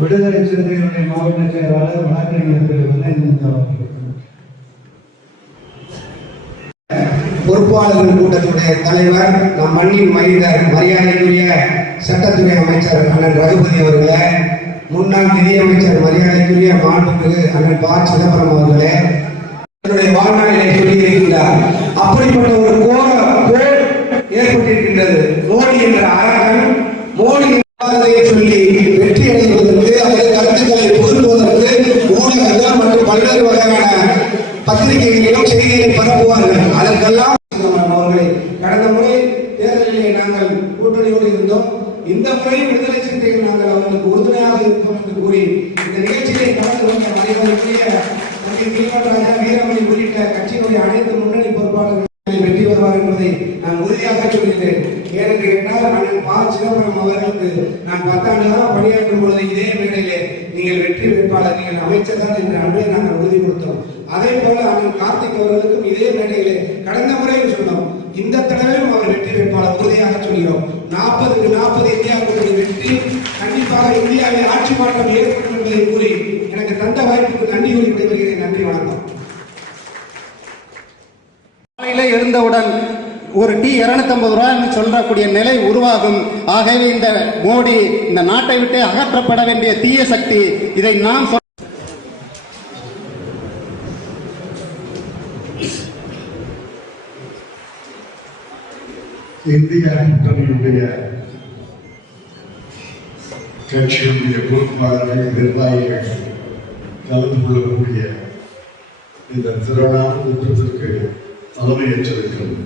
விடுதலை சிறுத்தைகளுடைய மாவட்ட செயலாளர் வழக்கறிஞர் பொறுப்பாளர்கள் கூட்டத்துடைய தலைவர், நம் மண்ணின் மைந்தர், மரியாதைக்குரிய சட்டத்துறை அமைச்சர் அண்ணன் ரகுபதி அவர்களே, முன்னாள் நிதியமைச்சர் மரியாதைக்குரிய மாண்புமிகு அண்ணன் ப. சிதம்பரம் அவர்களே, என்னுடைய வாழ்நாளிலே சொல்லியிருக்கிறார். அப்படிப்பட்ட ஒரு போர் ஏற்பட்டிருக்கின்றது. மோடி என்ற அரகன் மோடி சொல்லி வெற்றி அடைவதற்கு அல்லது கருத்துக்களை பொருந்துவதற்கு ஊடகங்கள் மற்றும் பல்வேறு வகையான பத்திரிகைகளிலும் செய்திகளை பரப்புவார்கள். அதற்கெல்லாம் அவர்களை கடந்த முறை தேர்தலிலே நாங்கள் கூட்டணியோடு இருந்தோம். இந்த முறை விடுதலை சிறுத்தைகள் நாங்கள் அவர்களுக்கு உறுதுணையாக இருப்போம் என்று கூறி இந்த நிகழ்ச்சியை கலந்து கொண்ட மரியாதைக்குரிய ராஜா, வீரமணி உள்ளிட்ட கட்சியினுடைய அனைத்து முன்னணி பொறுப்பாளர்கள் வெற்றி வருவார் என்பதை நான் உறுதியாக சொல்கிறேன். ஏனென்று கேட்டால் அண்ணன் ப. சிதம்பரம் அவர்களுக்கு நான் 10 ஆண்டுகளாக பணியாற்றும் பொழுது இதே மேடையிலே நீங்கள் வெற்றி வேட்பாளர், நீங்கள் அமைச்சர் தான் என்று அன்றே நாங்கள் உறுதி கொடுத்தோம். அதே போல அண்ணன் கார்த்திக் அவர்களுக்கும் இதே மேடையிலே கடந்த முறையும் சொன்னோம். இந்த தடவையும் அவர் வெற்றி வேட்பாளர் உறுதியாக சொல்கிறோம். 40க்கு 40 இந்தியா கூட்டணி வெற்றி, கண்டிப்பாக இந்தியாவில் ஆட்சி மாற்றம் ஏற்படும் என்பதை கூறி எனக்கு தந்த வாய்ப்புக்கு நன்றி கூறி விடைபெறுகிறேன். நன்றி, வணக்கம். இருந்தவுடன் ஒரு டீ 250 ரூபாய் சொல்லக்கூடிய நிலை உருவாகும். ஆகவே இந்த மோடி இந்த நாட்டை விட்டு அகற்றப்பட வேண்டிய தீய சக்தி. இதை நாம் இந்திய கூட்டணியுடைய கட்சியுடைய பொறுப்பாளர்கள், நிர்வாகிகள் கலந்து கொள்ளக்கூடிய இந்த திரளான கூட்டத்திற்கு தலைமையேற்றிருக்கிறது.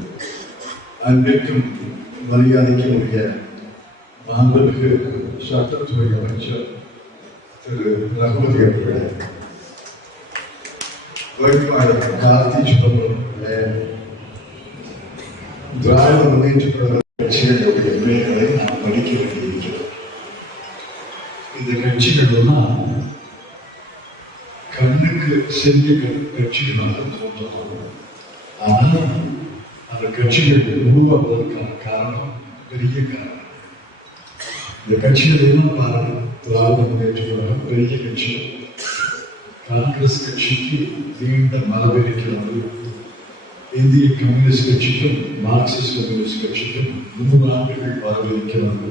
அன்பிற்கும் மரியாதைக்கும் உரிய மாண்புமிகு சட்டத்துறை அமைச்சர் திரு ரகுபதி அவர்களே, வேட்பாளர் கார்த்தி சிதம்பரம் அவர்களே, திராவிட முன்னேற்ற கழக கட்சிகளுடைய பெயர்களை நாம் படிக்க வேண்டியிருக்கிறோம். இந்த கட்சிகள் எல்லாம் கண்ணுக்கு செஞ்ச கட்சிகளாக தோன்றலாம். ஆனால் அந்த கட்சிகள் உருவாக்குவதற்கான காரணம், பெரிய காரணம். இந்த கட்சிகள் எல்லாம் பாருங்க, திராவிட முன்னேற்ற கழகம் பெரிய கட்சி, காங்கிரஸ் கட்சிக்கு நீண்ட மரபிருக்கிறது. இந்திய கம்யூனிஸ்ட் கட்சிக்கும் மார்க்சிஸ்ட் கம்யூனிஸ்ட் கட்சிக்கும் 100 ஆண்டுகள் வரவிருக்கிறது.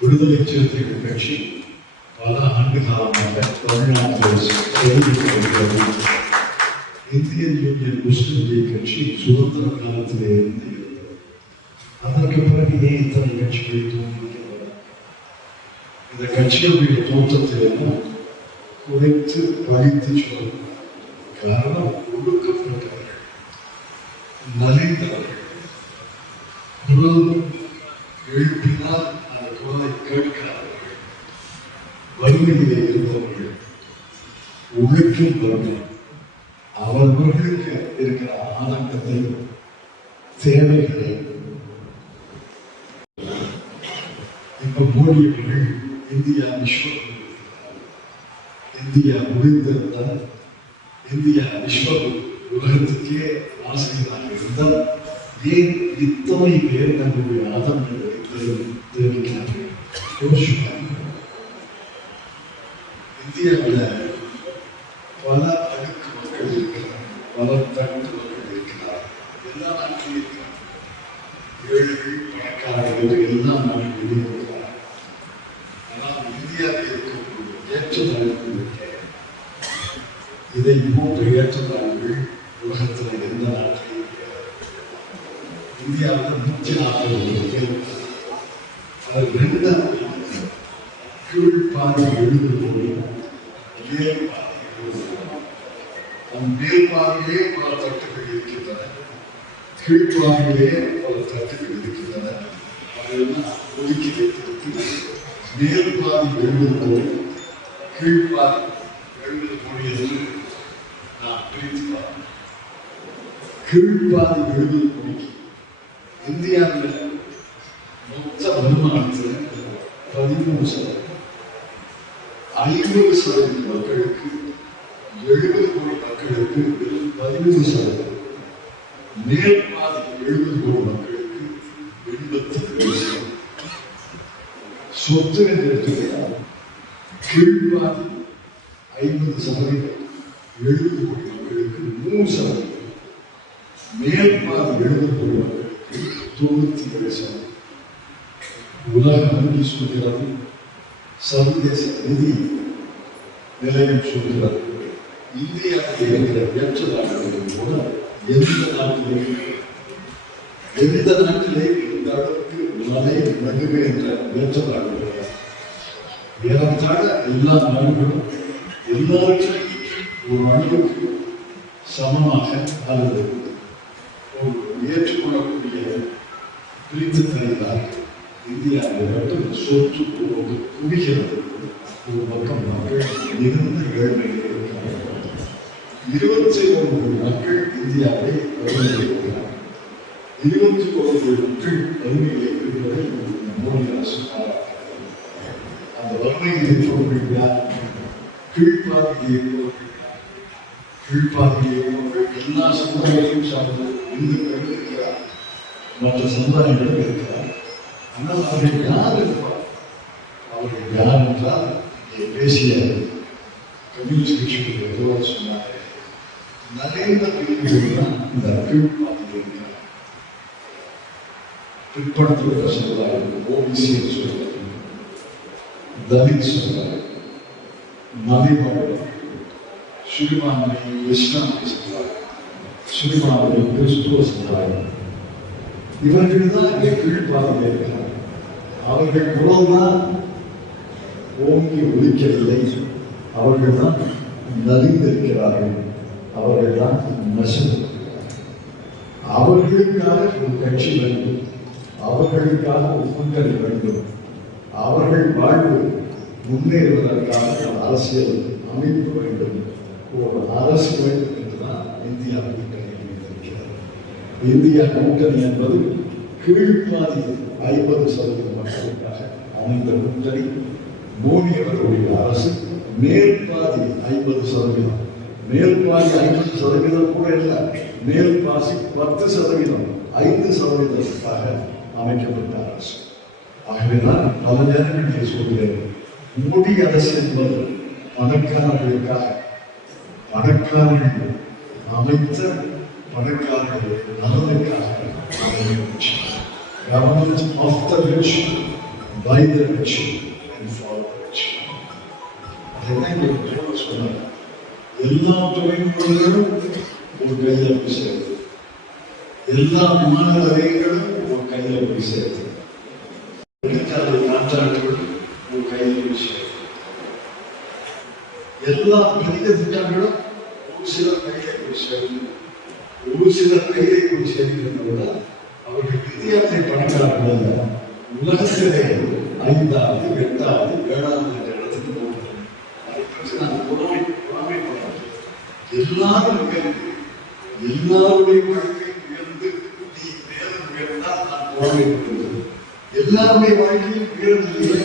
விடுதலை சிறுத்தைகள் கட்சி பல ஆண்டு காலமாக தமிழ்நாட்டில் செயல்பட்டு இந்தியன் யூனியன் முஸ்லிம் லீக் கட்சி சுதந்திர காலத்திலே இருந்து இருந்தது. அதற்கு பிறகு ஏன் இத்தனை கட்சிகளை தோன்றியிருக்கிறது? இந்த கட்சிகளுடைய தோற்றத்திலெல்லாம் குறைத்து வலித்து சொல்லும் காரணம், ஒடுக்கப்பட்டவர்கள், நலிந்தவர்கள், குரல் எழுப்பினால் அந்த குரலை கேட்கிறார்கள், வறுமையிலே இருந்தவர்கள், உழைக்கும் வறுமை, அவர்களுக்கு இருக்கிற ஆனந்தத்தையும் தேவைகளையும் இப்ப மோடி அவர்கள் இந்தியா விஸ்வம், இந்தியா முடிந்திருந்தால், இந்தியா விஸ்வம் உலகத்துக்கே ஆசிரியராக இருந்தால் ஏன் இத்தனை பேர் நம்முடைய ஆதரவுகளை தெரிவிக்கிறார்கள்? இந்தியாவில் பல அடுக்கு மக்கள் இருக்கிறார், பல தட்டு மக்கள் இருக்கிறார், எல்லா நாட்டிலும் இருக்கிறார். ஏழைகள், பணக்காரர்கள் எல்லா நாட்டிலும் இருக்கிறார். ஆனால் இந்தியாவில் இருக்கக்கூடிய ஏற்றத்தாழ்வுகள் இதை போன்ற ஏற்றத்தாழ்வுகள் உலகத்தில் எந்த நாட்டிலும் இந்தியாவில் 140 பேர். அது 2 கீழ்ப்பாதி 70 கோடி, மேல்பாதியிலே பல தட்டுகள் இருக்கின்றன, கீழ்ப்பாதியிலே பல தட்டுகள் இருக்கின்றன. அதெல்லாம் ஒதுக்கி வைத்திருக்கு. மேல்பாதி 70 கோடி, கீழ்ப்பாதி 70 கோடி என்று நான் பிரித்து பார்க்கிறேன். கீழ்ப்பாதி 70 கோடிக்கு இந்தியாவில் மொத்த வருமானத்தில் 13%, 50% மக்களுக்கு, 70 கோடி மக்களுக்கு 13%. மேல் 70 கோடி மக்களுக்கு 87%. சொத்து என்று எடுத்துக்கிறார் கீழ்பாதி 50%, 70 கோடி மக்களுக்கு 100%, மேல்பாதி 70 கோடி மக்களுக்கு 97%. உலக வங்கி சொல்கிறது, சர்வதேச நிதி நிலையம் சொல்கிறது, இந்தியாவில் இருக்கிற ஏற்றத்தாழ்வுகள் கூட எந்த நாட்டிலே இந்த அளவுக்கு மலை நடுவே என்ற ஏற்றத்தாழ்வுகள் ஏறத்தாழ எல்லா நாடுகளும் எல்லாவற்றையும் ஒரு அளவுக்கு சமமாக அல்லது ஒரு ஏற்றுக்கொள்ளக்கூடிய பிரித்து தருகிறார். இந்தியாவில் மட்டும் சொத்து குவிகிறது. ஒரு பக்கம் மக்கள் மிகுந்த ஏழ்மையில் இருக்கிறார்கள். 21 கோடி மக்கள் இந்தியாவை வறுமையில் இருக்கிறார். 21 கோடி மக்கள் வறுமையில் இருப்பதை மோடி அரசு பாராட்டுகிறது. அந்த வறுமையில் இருப்பவர்கள் யார்? கீழ்ப்பாதியில் இருப்பவர்கள். கீழ்ப்பாதியில் இருப்பவர்கள் எல்லா சமுதாயத்தையும் சார்ந்த இந்துக்கள் இருக்கிறார், மற்ற சமுதாயங்களும் இருக்கிறார். ஆனால் அவர்கள் யார் இருப்பார்? அவர்கள் யார் என்றால் பேசிய கம்யூனிஸ்ட் கட்சிகளுடைய சொன்னார், நலிந்த பிரிவுகள் தான் இந்த கீழ்ப்பாதியில் இருக்கிறார். பிற்படுத்தப்பட்ட சமுதாயம் ஓபிசி சொல்றாரு, தலித் சொல்றாரு, மலைவாழ் சிறுபான்மை இஸ்லாமிய சமுதாயம், சிறுபான்மை கிறிஸ்துவ சமுதாயம், இவர்கள் தான் இங்கே கீழ்ப்பாதியில் இருக்கிறார். அவர்கள் குரல்தான் ஓங்கி ஒலிக்கவில்லை. அவர்கள் தான் நலிந்திருக்கிறார்கள். அவர்கள் தான் நசுக்கிறார்கள். அவர்களுக்காக ஒரு கட்சி வேண்டும், அவர்களுக்காக ஒரு கூட்டணி வேண்டும், அவர்கள் வாழ்வு முன்னேறுவதற்காக ஒரு அரசியல் அமைப்பு வேண்டும், ஒரு அரசு வேண்டும் என்றுதான் இந்தியா கூட்டணி அமைந்திருக்கிறது. இந்தியா கூட்டணி என்பது கீழ்ப்பாதி 50% மக்களுக்காக அமைந்த கூட்டணி. மோடி அவர்களுடைய அரசு மேல்பாதி 50%, மேல்பாதி 50% கூட இல்லை, மேல்பாசி 10%, 5%க்காக அமைக்கப்பட்ட அரசு. ஆகவேதான் பல நேரங்களில் சொல்கிறேன், மோடி அரசு என்பது பணக்காரர்களுக்காக, பணக்காரர்கள் அமைத்த பணக்காரர்கள் நலனுக்காக government of the rich, by the rich and for the rich. அதைதான் சொன்னார். எல்லா துறைமுகங்களும் ஒரு கையில் போய் சேர்த்து, எல்லா விமான நிலையங்களும் ஒரு கையில் போய் சேர்த்து, கான்ட்ராக்டர்களும் ஒரு கையில் போய் சேர்த்து, எல்லா மனித திட்டங்களும் ஒரு சிலர் கையில் போய் சேர்த்து, ஒரு சிலர் கையை போய் சேர்க்கிறத விட அவர்கள் இந்தியாவிலே பணக்காரர்கள் அல்ல, உலகத்திலே 5வது, 8வது, 7வது என்ற இடத்துக்கு போகிறார்கள். அதை பற்றி நான் பொறாமைப்படுறேன். எல்லாரும் உயர்ந்து, எல்லாருடைய வாழ்க்கை உயர்ந்து, நீ மேலும் உயர்ந்தால் நான் பொறாமைப்படுகிறேன். எல்லாருடைய வாழ்க்கையும் உயர்ந்ததில்லை,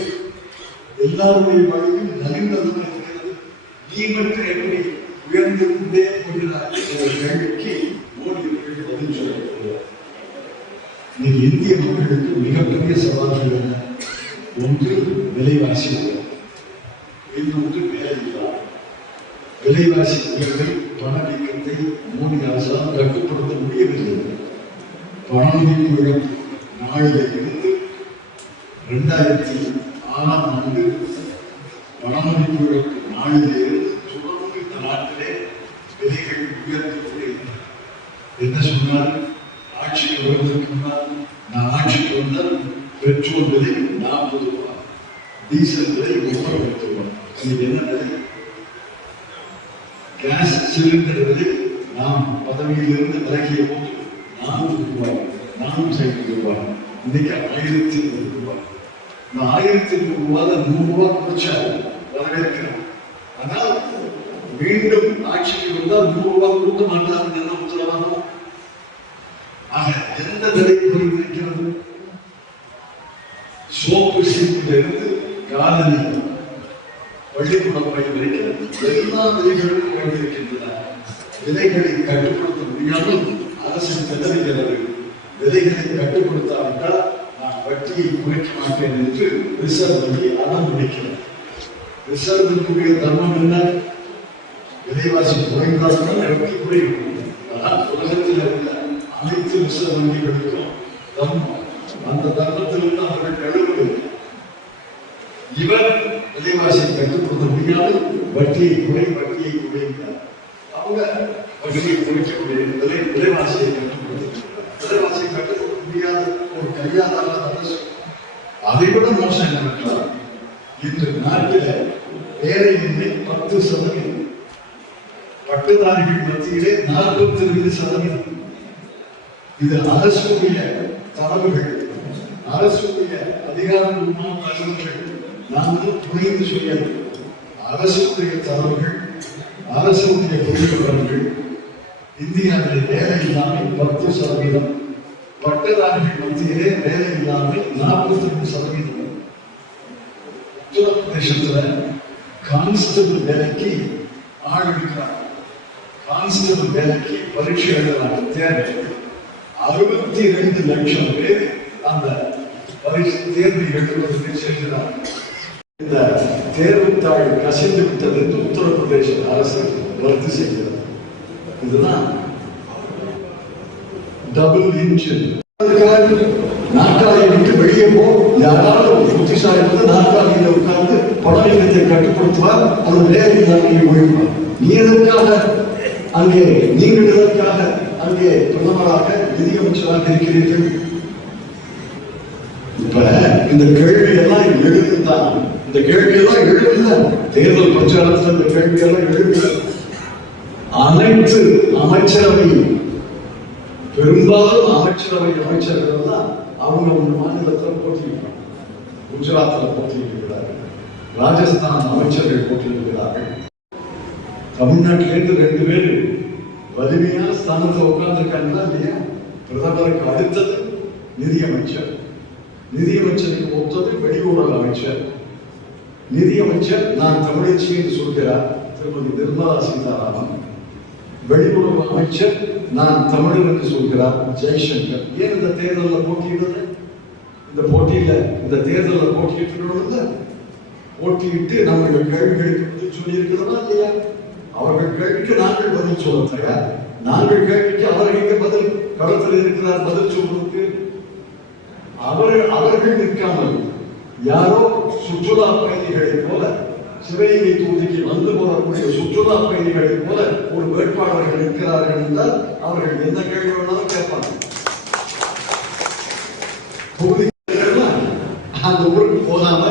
எல்லாருடைய வாழ்க்கையும் நலிந்ததும் இருக்கிறது. நீ மட்டும் எப்படி உயர்ந்து கொண்டே போகிறார் என்ற கேள்விக்கு மோடி அவர்கள் பதில் சொல்லப்படுகிறார். இன்னைக்கு இந்திய மக்களுக்கு மிகப்பெரிய சவால்கள் என்ன? ஒன்று விலைவாசி உயர்வு, இன்னொன்று வேலையில்லா. விலைவாசி உயர்வை, பணவீக்கத்தை மோடி அரசால் கட்டுப்படுத்த முடியவில்லை. பணவீக்க இழப்பு நாளிலே இருந்து 2006ஆம் ஆண்டு பணமதிப்பு இழப்பு நாளிலே இருந்து தொடர்ந்து இந்த நாட்டிலே விலைகள் உயர்ந்து கொண்டிருக்கின்றன. என்ன சொன்னார்? ஆட்சிக்கு வருவதற்கு முன்னால், நான் ஆட்சிக்கு வந்தால் பெட்ரோல் விலை 40 ரூபாய், டீசல் விலை 30 ரூபாய். இது என்ன விலை? கேஸ் சிலிண்டர் விலை நாம் பதவியிலிருந்து விலகிய போது 400 ரூபாய், 450 ரூபாய், இன்னைக்கு 1020 ரூபாய். இந்த 1020 ரூபாய் 100 ரூபாய் குறைச்சா வரவேற்கிறோம். ஆனால் மீண்டும் ஆட்சிக்கு வந்தால் 100 ரூபாய் கொடுக்க மாட்டார்கள் என்ன உத்தரவாதம்? ஆக எந்த விலை குறைந்திருக்கிறது? சோப்பு சீப்பிலிருந்து காலனி, பள்ளிக்கூடம் வரைக்கிறது, எல்லா விலைகளும் குறைந்திருக்கின்றன. விலைகளை கட்டுப்படுத்த முடியாமல் அரசு திணறுகிறது. விலைகளை கட்டுப்படுத்தாவிட்டால் நான் வட்டியை குறைக்க மாட்டேன் என்று ரிசர்வ் வங்கி அடம் பிடிக்கிறது. ரிசர்வ் வங்கியுடைய தர்மம் என்ன? விலைவாசி குறைந்தால்தான் வட்டி குறையும். ஆனால் உலகத்தில் உள்ள அனைத்து ரிசர்வ் வங்கிகளுக்கும் தர்மம், அந்த தர்மத்திலிருந்து அவர்கள் நழுவுவதில்லை. இவர் விலைவாசியை கட்டுப்படுத்த முடியாது, வட்டியை குறைக்கிறார். அவங்க வட்டியை குறைக்கக்கூடிய விலைவாசியை கட்டுப்படுத்த முடியாத ஒரு கையாளான அரசு. அதைவிட மோசம் என்னவென்றால் இன்று நாட்டில் வேலையின்மை 10%, பட்டதாரிகள் மத்தியிலே 42%. இது அரசுடைய தரவுகள், அரசுடைய அதிகாரப்பூர்வமான தகவல்கள். நாங்கள் புரிந்து சொல்ல அரசுடைய தரவுகள், அரசுடைய தொழில்நுட்பங்கள். இந்தியாவில் வேலை இல்லாமல் 10%, பட்டதாரிகள் மத்தியிலே வேலை இல்லாமல் 42%. உத்தரப்பிரதேசத்தில் கான்ஸ்டபிள் வேலைக்கு ஆள் எடுக்கிறார். கான்ஸ்டபிள் வேலைக்கு பரீட்சை எழுதுறாங்க. தேர்வு 62 லட்சம் பேர் அந்த தேர்வை எழுதுவதற்கு செல்கிறார். இந்த தேர்வுத்தாள் கசிந்து விட்டது என்று உத்தரப்பிரதேச அரசு ரத்து செய்கிறது. இதுதான் டபுள் இன்ஜின். நாற்காலியை விட்டு வெளியே போ, யாராவது ஒரு புத்திசாலி வந்து நாற்காலியில உட்கார்ந்து பணவீக்கத்தை கட்டுப்படுத்துவார், அது வேலை இல்லாமல் ஒழிப்பார். நீ எதற்காக அங்கே, நீங்கள் எதற்காக அங்கே பிரதமராக நிதியமைச்சராக இருக்கிறீர்கள்? இப்ப இந்த கேள்வி எல்லாம் எழுதுதான், இந்த கேள்வி எல்லாம் எழுதுல தேர்தல் பிரச்சாரத்தில் இந்த கேள்வி எல்லாம் எழுதுல. அனைத்து அமைச்சரவை, பெரும்பாலும் அமைச்சர்கள் தான் அவங்க மாநிலத்தில் போட்டியிடுறாங்க. குஜராத்தில் போட்டியிடுகிறார்கள், ராஜஸ்தான் அமைச்சர்கள் போட்டியிடுகிறார்கள். தமிழ்நாட்டிலிருந்து 2 பேர் வலிமையான ஸ்தானத்தில் உட்கார்ந்துருக்காங்களா இல்லையா? பிரதமருக்கு அடுத்தது நிதியமைச்சர், நிதியமைச்சருக்கு ஒத்தது வெளியுறவு அமைச்சர். நிதியமைச்சர் நான் தமிழச்சி என்று சொல்கிறார் திருமதி நிர்மலா சீதாராமன். வெளியுறவு அமைச்சர் நான் தமிழர் என்று சொல்கிறார் ஜெய்சங்கர். ஏன் இந்த தேர்தலில் போட்டியிடுறது? இந்த போட்டியில, இந்த தேர்தலில் போட்டியிட்டு போட்டியிட்டு நம்முடைய கேள்விகளுக்கு பதில் சொல்லி இருக்கிறதா இல்லையா? அவர்கள் கேள்விக்கு நாங்கள் பதில் சொல்ல தயார். நாங்கள் கேள்விக்கு அவர்களுக்கு பதில் களத்தில் இருக்கிறார் பதில் சொல்வதற்கு. அவர்கள் நிற்காமல் யாரோ சுற்றுலா பயணிகளைப் போல, சிவகங்கை தொகுதிக்கு வந்து போகக்கூடிய சுற்றுலா பயணிகளைப் போல ஒரு வேட்பாளர்கள் இருக்கிறார்கள் என்றால் அவர்கள் எந்த கேள்வி வேணாலும் கேட்பாங்க. அந்த ஊருக்கு போகாம,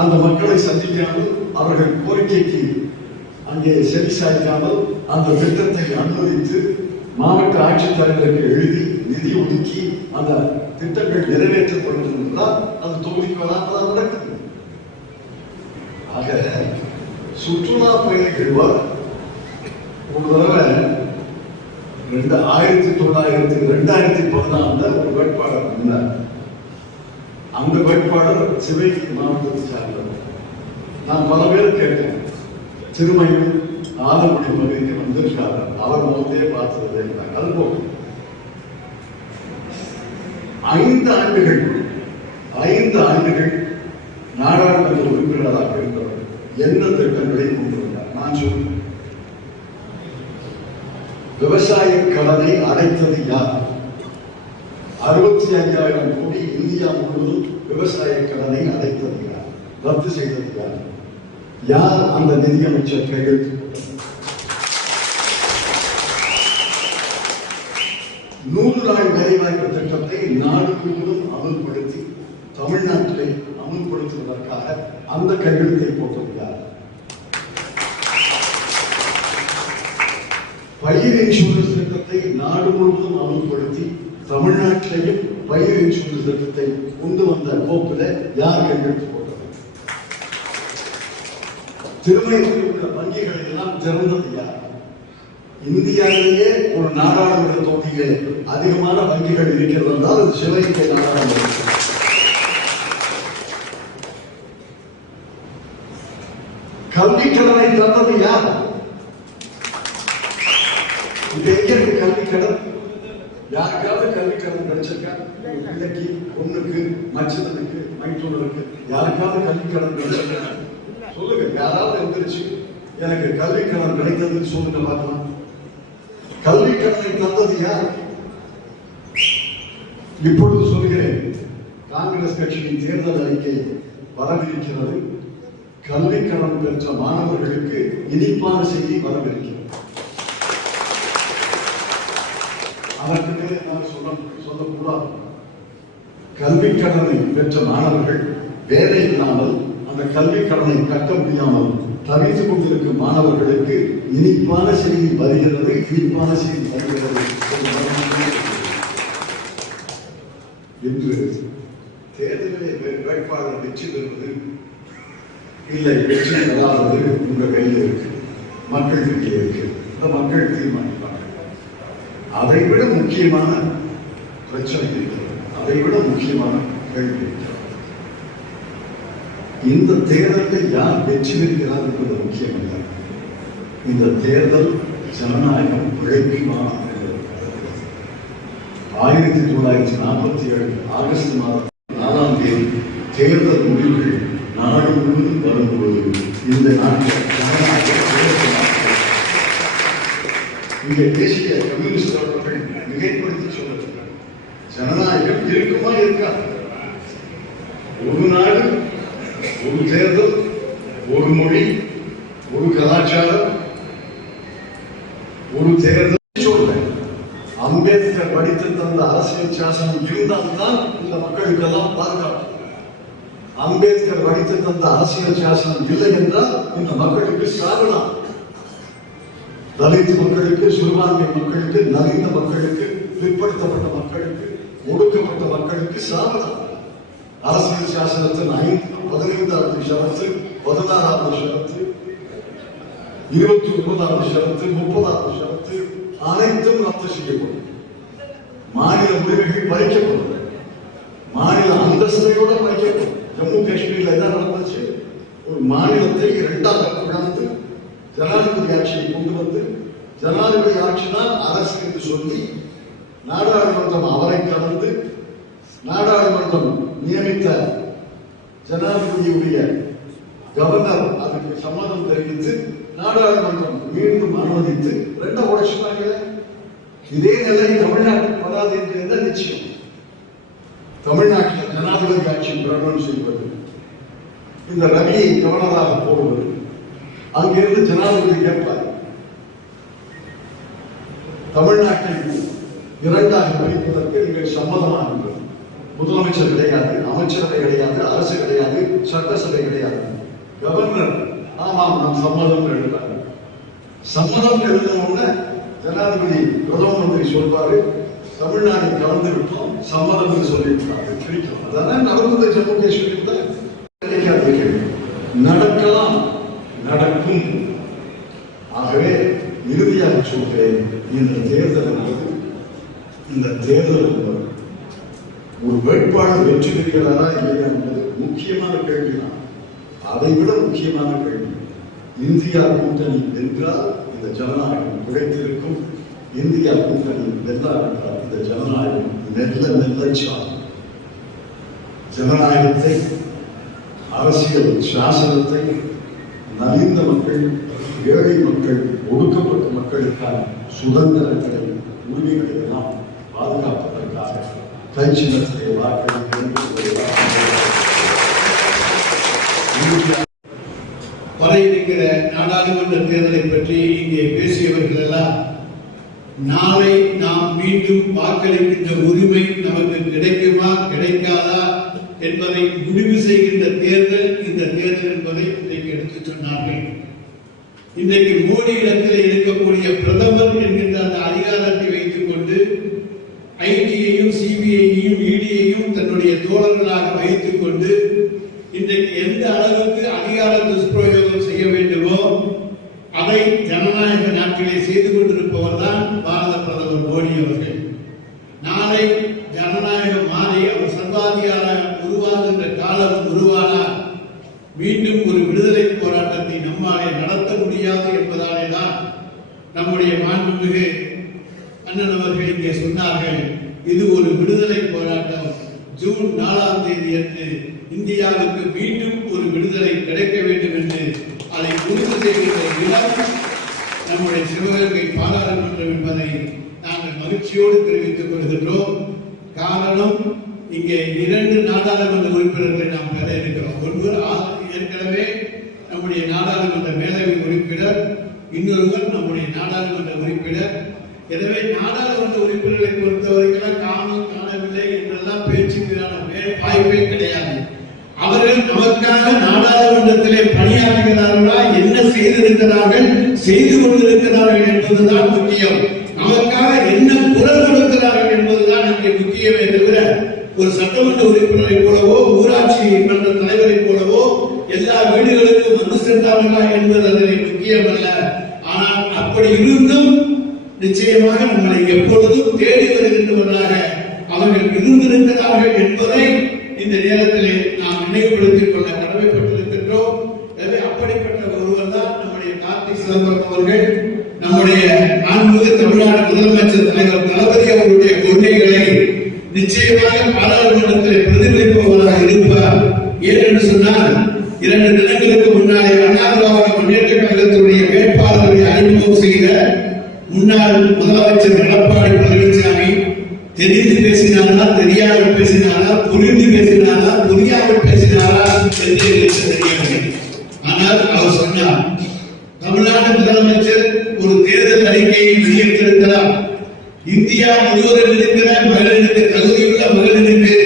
அந்த மக்களை சந்திக்காமல், அவர்கள் கோரிக்கைக்கு அங்கே செவி சாய்க்காமல் அந்த திட்டத்தை அனுமதித்து மாவட்ட ஆட்சித்தலைவருக்கு எழுதி நிதி ஒதுக்கி அந்த திட்டங்கள் நிறைவேற்றப்படுகின்றதால் அது தொகுதிக்கு வராமல் நடக்குது. ஆக சுற்றுலா பயணிகள் ஒரு தடவை 2014 ஒரு வேட்பாளர் இருந்தார். அந்த வேட்பாளர் சிவகங்கை மாவட்டத்தை சார்ந்தவர். நான் பல பேர் கேட்டேன், திருமயம் ஆலங்குடி பகுதிக்கு வந்திருக்காரு, அவர் முகத்தையே பார்த்தது என்றாங்க. அது போக 5 ஆண்டுகள் நாடாளுமன்ற உறுப்பினராக இருந்தவர் என்ன திட்டங்களை கொண்டு வந்தார்? நான் சொல்றேன், விவசாய கடனை அடைத்தது யார்? 65,000 கோடி இந்தியா முழுவதும் விவசாய கடனை அடைத்தது யார்? ரத்து செய்தது யார்? யார் அந்த நிதியமைச்சர் கையெழுத்து? 100 நாள் வேலைவாய்ப்பு திட்டத்தை நாடு முழுவதும் அமல்படுத்தி தமிழ்நாட்டிலே அமல்படுத்துவதற்காக அந்த கையெழுத்தை போட்டது யார்? பயிர் இன்சூரன்ஸ் திட்டத்தை நாடு முழுவதும் அமல்படுத்தி தமிழ்நாட்டிலேயும் பயிர் இன்சூரன்ஸ் திட்டத்தை கொண்டு வந்த கோப்பில் யார் கையெழுத்து போட்டது? திருமயத்தில் உள்ள வங்கிகளை எல்லாம் திறந்தது யார்? இந்தியாவிலேயே ஒரு நாடாளுமன்ற தொகுதியிலே அதிகமான வங்கிகள் இருக்கிறது என்றால் அது சிவகங்கை நாடாளுமன்ற. கல்வி கடனை தந்தது யார்? இது எங்க இருக்கு கல்வி கடன்? யாருக்காவது கல்வி கடன் கிடைச்சிருக்கா? பிள்ளைக்கு, பொண்ணுக்கு, மச்சனுக்கு, மைத்தூருக்கு யாருக்காவது கல்வி கடன் கிடைச்சிருக்கா? சொல்லுங்க. யாராவது எந்திரிச்சு எனக்கு கல்வி கடன் கிடைத்ததுன்னு சொல்லுங்க பார்க்கலாம். கல்வி கடனை தந்தது யார்? இப்பொழுது சொல்கிறேன், காங்கிரஸ் கட்சியின் தேர்தல் அறிக்கை வரவிருக்கிறது. கல்வி கடன் பெற்ற மாணவர்களுக்கு இனிப்பான செய்தி வரவிருக்கிறது. அதற்கு மேலே நான் சொல்லக்கூடாது. கல்வி கடனை பெற்ற மாணவர்கள் வேலை இல்லாமல் அந்த கல்வி கடனை கட்ட முடியாமல் தவித்துக் கொண்டிருக்கும் மாணவர்களுக்கு இனிப்பான செய்தி வருகிறது. இனிப்பான செய்தி வருகிறது. இன்று தேர்தலில் வேட்பாளர் வெற்றி பெறுவது இல்லை வெற்றி பெறாதது உங்க கையில் இருக்கு, மக்கள் கையில் இருக்கு. இந்த மக்கள் தீர்மானிப்பாங்க. அதை விட முக்கியமான பிரச்சனை இருக்கிறது. அதை விட முக்கியமான கேள்வி இருக்கிறது. இந்த தேர்தலில் யார் வெற்றி பெறுகிறார் என்பது முக்கியமல்ல. இந்த தேர்தல் ஜனநாயகம் பிழைக்குமா என்பது 1947 ஆகஸ்ட் மாதம் 4ஆம் தேதி தேர்தல் முடிவுகள் நாடு முழுவதும் வரும்போது இந்த நாட்டில் இங்கே தேசிய கம்யூனிஸ்ட் அவர்கள் மிகைப்படுத்தி சொல்லுகிறார், ஜனநாயகம் இருக்குமா இருக்காது? ஒரு நாடு, ஒரு தேர்தல், ஒரு மொழி, ஒரு கலாச்சாரம், ஒரு தேர்தல். சொல்றேன், அம்பேத்கர் படித்து தந்த அரசியல் சாசனம் இருந்தால்தான் இந்த மக்களுக்கெல்லாம் பாதுகாப்பு. அம்பேத்கர் படித்து தந்த அரசியல் சாசனம் இல்லை என்றால் இந்த மக்களுக்கு சாகலாம். தலித் மக்களுக்கு, சிறுபான்மை மக்களுக்கு, நலிந்த மக்களுக்கு, பிற்படுத்தப்பட்ட மக்களுக்கு, ஒடுக்கப்பட்ட மக்களுக்கு சாகலாம். அரசியல் சாசனத்தின் 15வது ஷரத்து, 16வது ஷரத்து, 29வது ஷரத்து, 30வது ஷரத்து அனைத்தும் ரத்து செய்யப்படும். மாநில உரிமைகள் பறிக்கப்படும். மாநில அந்தஸ்தையோட பறிக்கப்படும். ஜம்மு காஷ்மீர்ல என்ன நடந்துச்சு? ஒரு மாநிலத்தை இரண்டாக பிளந்து ஜனாதிபதி ஆட்சியை கொண்டு வந்து, ஜனாதிபதி ஆட்சி தான் அரசு என்று சொல்லி நாடாளுமன்றம் அவரை கலந்து, நாடாளுமன்றம் நியமித்த ஜனாதிபதியுடைய கவர்னர் அதற்கு சம்மதம் தெரிவித்து நாடாளுமன்றம் மீண்டும் அனுமதித்து 2 உடைச்சுட்டாங்க. இதே நிலை தமிழ்நாட்டில் வராது என்று நிச்சயம். தமிழ்நாட்டில் ஜனாதிபதி ஆட்சி பிரகடனம் செய்வது, இந்த ரவியை கவர்னராக போடுவது, அங்கிருந்து ஜனாதிபதி கேட்பார், தமிழ்நாட்டில் 2ஆக பிரிப்பதற்கு நீங்கள் சம்மதமாக. முதலமைச்சர் கிடையாது, அமைச்சரவை கிடையாது, அரசு கிடையாது, சட்டசபை கிடையாது. கவர்னர் ஆமாம் நாம் சம்மதம் எழுதுறாங்க. சம்மதம் எழுதின ஜனாதிபதி பிரதம மந்திரி சொல்வாரு, தமிழ்நாடு கலந்து விட்டோம், சம்மதம் என்று சொல்லியிருக்காங்க. அதான் நடந்தது ஜம்மு காஷ்மீர். நடக்கலாம், நடக்கும். ஆகவே இறுதியாக சொல்கிறேன், இந்த தேர்தல் என்பது ஒரு வேட்பாளர் வெற்றி பெறுகிறாரா இல்லையா என்பது முக்கியமான கேள்விதான். அதை விட முக்கியமான கேள்வி, இந்தியா கூட்டணி வென்றால் இந்த ஜனநாயகம் கிடைத்திருக்கும். இந்தியா கூட்டணி வென்றால் இந்த ஜனநாயகம் மெல்ல சாகும். ஜனநாயகத்தை, அரசியல் சாசனத்தை நலிந்த மக்கள், ஏழை மக்கள், ஒடுக்கப்பட்ட மக்களுக்கான சுதந்திரங்களை, உரிமைகளை எல்லாம் பாதுகாப்பதற்காக கைச்சின்னத்திலே வர இருக்கிற நாடாளுமன்ற தேர்தலை பற்றி இங்கே பேசியவர்கள் எல்லாம் நாளை நாம் மீண்டும் வாக்களிக்கின்ற உரிமை நமக்கு கிடைக்குமா கிடைக்காதா என்பதை முடிவு செய்கின்ற தேர்தல் இந்த தேர்தல் என்பதை இன்றைக்கு எடுத்துச் சொன்னார்கள். இன்றைக்கு மோடி இடத்தில் இருக்கக்கூடிய பிரதமர் என்கின்ற அந்த அதிகாரத்தை வைத்துக் கொண்டு ஐடியையும், சிபிஐயையும், இடியையும் தன்னுடைய தோழர்களாக வைத்துக் கொண்டு இன்றைக்கு எந்த அளவுக்கு அதிகார துஷ்பிரயோகம் செய்ய வேண்டுமோ அதை ஜனநாயக நாட்டிலே செய்து கொண்டிருப்பவர் தான் பாரத பிரதமர் மோடி அவர்கள். நாளை ஜனநாயகம் மாறி அவர் சர்வாதிகாரம் உருவாகின்ற காலம் உருவானால் மீண்டும் ஒரு விடுதலை போராட்டத்தை நம்மாலே நடத்த முடியாது என்பதாலே தான் நம்முடைய மாண்புமிகு அண்ணன் அவர்கள் இங்கே சொன்னார்கள், இது ஒரு விடுதலை போராட்டம். ஜூன் 4ஆம் தேதி அன்று இந்தியாவுக்கு மீண்டும் ஒரு விடுதலை கிடைக்க வேண்டும் என்று அதை உறுதி செய்கின்ற இடம் நம்முடைய சிவகங்கை பாராளுமன்றம் என்பதை நாங்கள் மகிழ்ச்சியோடு தெரிவித்துக் கொள்கின்றோம். காரணம், இங்கே 2 நாடாளுமன்ற உறுப்பினர்களை நாம் பெற இருக்கிறோம். ஒன்று ஏற்கனவே நம்முடைய நாடாளுமன்ற மேலவை உறுப்பினர், இன்னொருவர் நம்முடைய நாடாளுமன்ற உறுப்பினர். எனவே நாடாளுமன்ற உறுப்பினர்களை பொறுத்தவரைக்கும் காணவில்லை என்றெல்லாம் பேச்சுக்கான வாய்ப்பே கிடையாது. அவர்கள் நமக்காக நாடாளுமன்றத்திலே பணியாற்றுகிறார்களா, என்ன செய்திருக்கிறார்கள், செய்து கொண்டிருக்கிறார்கள் என்பதுதான் முக்கியம். நமக்காக என்ன குரல் கொடுக்கிறார்கள் என்பதுதான் இங்கே முக்கியமே தவிர ஒரு சட்டமன்ற உறுப்பினரை போலவோ ஊராட்சி மன்ற தலைவரை போலவோ எல்லா வீடுகளுக்கும் வந்து சென்றார்களா என்பது அதனை முக்கியமல்ல. ஆனால் அப்படி இருந்தும் நிச்சயமாக நம்மளை எப்பொழுதும் தேடி வருகின்றவர்களாக அவர்கள் இருந்திருக்கிறார்கள் என்பதை இந்த நேரத்திலே நாம் நினைவுபடுத்திக் கொள்ள கடமைப்பட்டிருக்கின்றோம். எனவே அப்படிப்பட்ட ஒருவர் தான் நம்முடைய கார்த்தி சிதம்பரம் அவர்கள். நம்முடைய மாண்புமிகு தமிழ்நாடு முதலமைச்சர் தலைவர் தளபதி அவருடைய கொள்கைகளை நிச்சயமாக பாராளுமன்றத்தில் பிரதிபலிப்பவராக இருப்பார். ஏனென்று சொன்னால் 2 தினங்களுக்கு முன்னாலே அண்ணா திராவிட முன்னேற்ற கழகத்தினுடைய வேட்பாளர்களை அறிமுகம் செய்த முன்னாள் முதலமைச்சர் எடப்பாடி பழனிசாமி தெரிந்து பேசினாரா, தெரியாமல் பேசினாரா, புரிந்து பேசினாரா, புரியாமல் பேசினாரா என்று தெரியவில்லை. ஆனால் அவர் சொன்னார், தமிழ்நாடு முதலமைச்சர் ஒரு தேர்தல் அறிக்கையை வெளியிட்டிருக்கிறார். இந்தியா முழுவதும் இருக்கிற மகளிருக்கு, தகுதியுள்ள மகளிருக்கு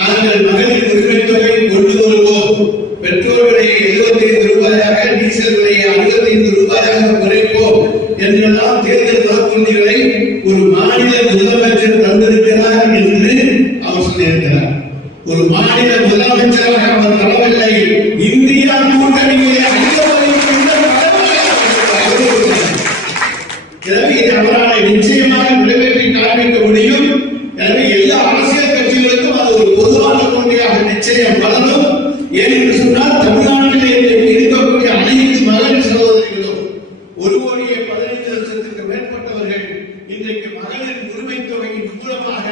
நாங்கள் மகளிர் உரிமை தொகை கொண்டு வருவோம். பெட்ரோல் விலையை 75 ரூபாயாக, டீசல் விலையை 65 ரூபாயாக குறைப்போம் என்றெல்லாம் தேர்தல் வாக்குறுதிகளை ஒரு மாநில முதலமைச்சர் தந்திருக்கிறார் என்று அவர் சொல்லியிருக்கிறார். ஒரு மாநில முதலமைச்சராக அவர் தரவில்லை, இந்தியா கூட்டணியை எனவே இது அவரால் நிச்சயமாக நிறைவேற்றி காண்பிக்க முடியும். எனவே எல்லா அரசியல் கட்சிகளுக்கும் அது ஒரு பொதுவான கொள்கையாக நிச்சயம் வரணும். ஏனென்று சொன்னால் தமிழ்நாட்டிலே இருக்கக்கூடிய அனைத்து மகளிர் சகோதரிகளும் 1,15,00,000 மேற்பட்டவர்கள் இன்றைக்கு மகளிர் உரிமை தொகையின் மூலமாக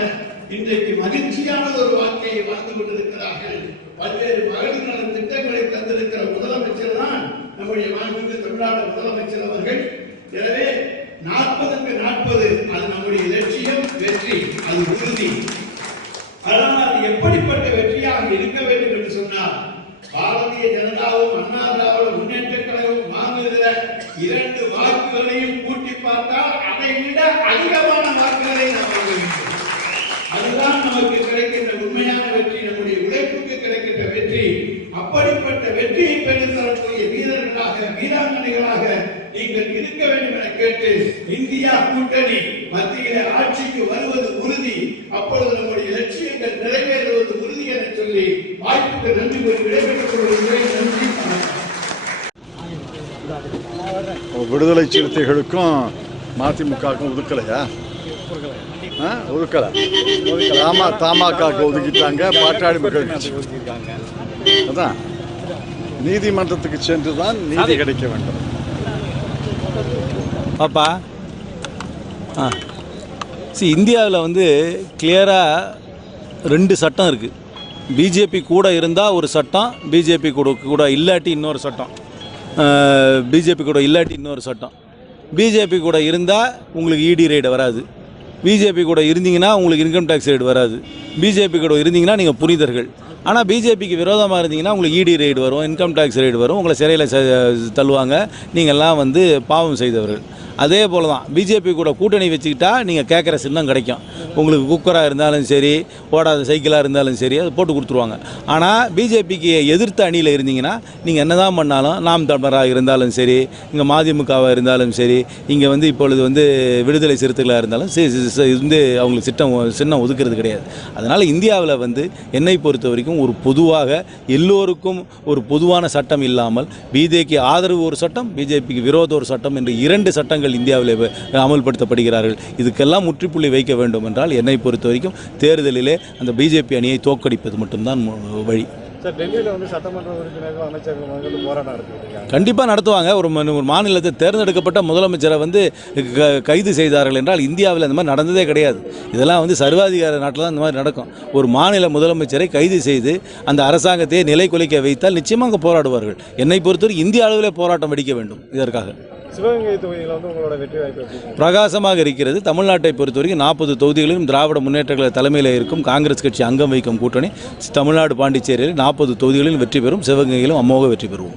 இன்றைக்கு மகிழ்ச்சியான ஒரு வாழ்க்கையை வாழ்ந்து கொண்டிருக்கிறார்கள். பல்வேறு மகளிர் நல திட்டங்களை தந்திருக்கிற முதலமைச்சர் தான் நம்முடைய மாண்புமிகு தமிழ்நாடு முதலமைச்சர் அவர்கள். எனவே 40க்கு 40 அது நம்முடைய லட்சியம், வெற்றி, அது உறுதி. ஆனால் அது எப்படிப்பட்ட வெற்றியாக இருக்க வேண்டும் என்று சொன்னால், பாரதிய ஜனதாவும் அண்ணா திராவிட முன்னேற்ற கழகமும் வாங்குகிற 2 வாக்குகளையும் கூட்டி பார்த்தால் அதை விட அதிகமான வாக்குகளை நாம் வாங்க வேண்டும். அதுதான் நமக்கு கிடைக்கின்ற உண்மையான வெற்றி, நம்முடைய உழைப்புக்கு கிடைக்கின்ற வெற்றி. அப்படிப்பட்ட வெற்றியை பெற்றுத் தரக்கூடிய வீரர்களாக, வீராங்கனைகளாக நீங்கள் இருக்க வேண்டும் என கேட்டு, இந்தியா கூட்டணி மத்தியிலே ஆட்சிக்கு வருவது உறுதி. அப்பொழுது நம்முடைய லட்சியங்கள் நிறைவேறுவது உறுதி என சொல்லி வாய்ப்புக்கு நன்றி கூறி விடைபெற்றுக் கொள்கிறேன். நன்றி. விடுதலை சிறுத்தைகளுக்கும் மதிமுகவுக்கும் ஒதுக்கலையா? ஒதுக்கலை. தமாகாவுக்கு ஒதுக்கிட்டாங்க, பாட்டாளி மக்கள் கட்சி ஒதுக்கிட்டாங்க. அதான் நீதிமன்றத்துக்கு சென்று தான் நீதி கிடைக்க வேண்டும். பாப்பா இந்தியாவில் வந்து கிளியராக 2 சட்டம் இருக்குது. பிஜேபி கூட இருந்தால் ஒரு சட்டம், பிஜேபி கூட இல்லாட்டி இன்னொரு சட்டம். பிஜேபி கூட இல்லாட்டி இன்னொரு சட்டம். பிஜேபி கூட இருந்தால் உங்களுக்கு இடி ரைடு வராது. பிஜேபி கூட இருந்தீங்கன்னா உங்களுக்கு இன்கம் டேக்ஸ் ரைடு வராது. பிஜேபி கூட இருந்தீங்கன்னா நீங்கள் புனிதர்கள். ஆனால் பிஜேபிக்கு விரோதமாக இருந்தீங்கன்னா உங்களுக்கு இடி ரைடு வரும், இன்கம் டேக்ஸ் ரைடு வரும், உங்களை சிறையில் தள்ளுவாங்க. நீங்கள்லாம் வந்து பாவம் செய்தவர்கள். அதே போல் தான் பிஜேபி கூட கூட்டணி வச்சுக்கிட்டா நீங்கள் கேட்குற சின்னம் கிடைக்கும். உங்களுக்கு குக்கராக இருந்தாலும் சரி, ஓடாத சைக்கிளாக இருந்தாலும் சரி, அது போட்டு கொடுத்துருவாங்க. ஆனால் பிஜேபிக்கு எதிர்த்த அணியில் இருந்தீங்கன்னா நீங்கள் என்ன தான் பண்ணாலும், நாம் தமிழராக இருந்தாலும் சரி, இங்கே மதிமுகவாக இருந்தாலும் சரி, இங்கே வந்து இப்பொழுது வந்து விடுதலை சிறுத்தைகளாக இருந்தாலும் வந்து அவங்களுக்கு சின்னம் ஒதுக்கிறது கிடையாது. அதனால் இந்தியாவில் வந்து என்னை பொறுத்த வரைக்கும் ஒரு பொதுவாக எல்லோருக்கும் ஒரு பொதுவான சட்டம் இல்லாமல் பிஜேபிக்கு ஆதரவு ஒரு சட்டம், பிஜேபிக்கு விரோத ஒரு சட்டம் என்று 2 சட்டங்கள் இந்தியாவில் அமல்படுத்தப்படுகிறார்கள். இதுக்கெல்லாம் முற்றுப்புள்ளி வைக்க வேண்டும் என்றால் என்னை பொறுத்த வரைக்கும் தேர்தலிலே அந்த பிஜேபி அணியை தோற்கடிப்பது மட்டும்தான் வழி. சார் டெல்லியில் வந்து சட்டமன்ற உறுப்பினர்கள் அமைச்சர்கள் வந்து போராட்டம் நடத்திட்டு கண்டிப்பாக நடத்துவாங்க. ஒரு மாநிலத்தை தேர்ந்தெடுக்கப்பட்ட முதலமைச்சரை வந்து கைது செய்தார்கள் என்றால் இந்தியாவில் இந்த மாதிரி நடந்ததே கிடையாது. இதெல்லாம் வந்து சர்வாதிகார நாட்டில் தான் இந்த மாதிரி நடக்கும். ஒரு மாநில முதலமைச்சரை கைது செய்து அந்த அரசாங்கத்தையே நிலை குலைக்க வைத்தால் நிச்சயமாக அங்கே போராடுவார்கள். என்னை பொறுத்தவரை இந்திய அளவிலே போராட்டம் வெடிக்க வேண்டும். இதற்காக சிவகங்கை தொகுதியில் வந்து உங்களோட வெற்றி வாய்ப்பு பிரகாசமாக இருக்கிறது. தமிழ்நாட்டை பொறுத்தவரைக்கும் 40 தொகுதிகளிலும் திராவிட முன்னேற்ற கழக தலைமையில் இருக்கும் காங்கிரஸ் கட்சி அங்கம் வைக்கும் கூட்டணி தமிழ்நாடு பாண்டிச்சேரியில் 40 தொகுதிகளிலும் வெற்றி பெறும். சிவகங்கையிலும் அமோக வெற்றி பெறுவோம்.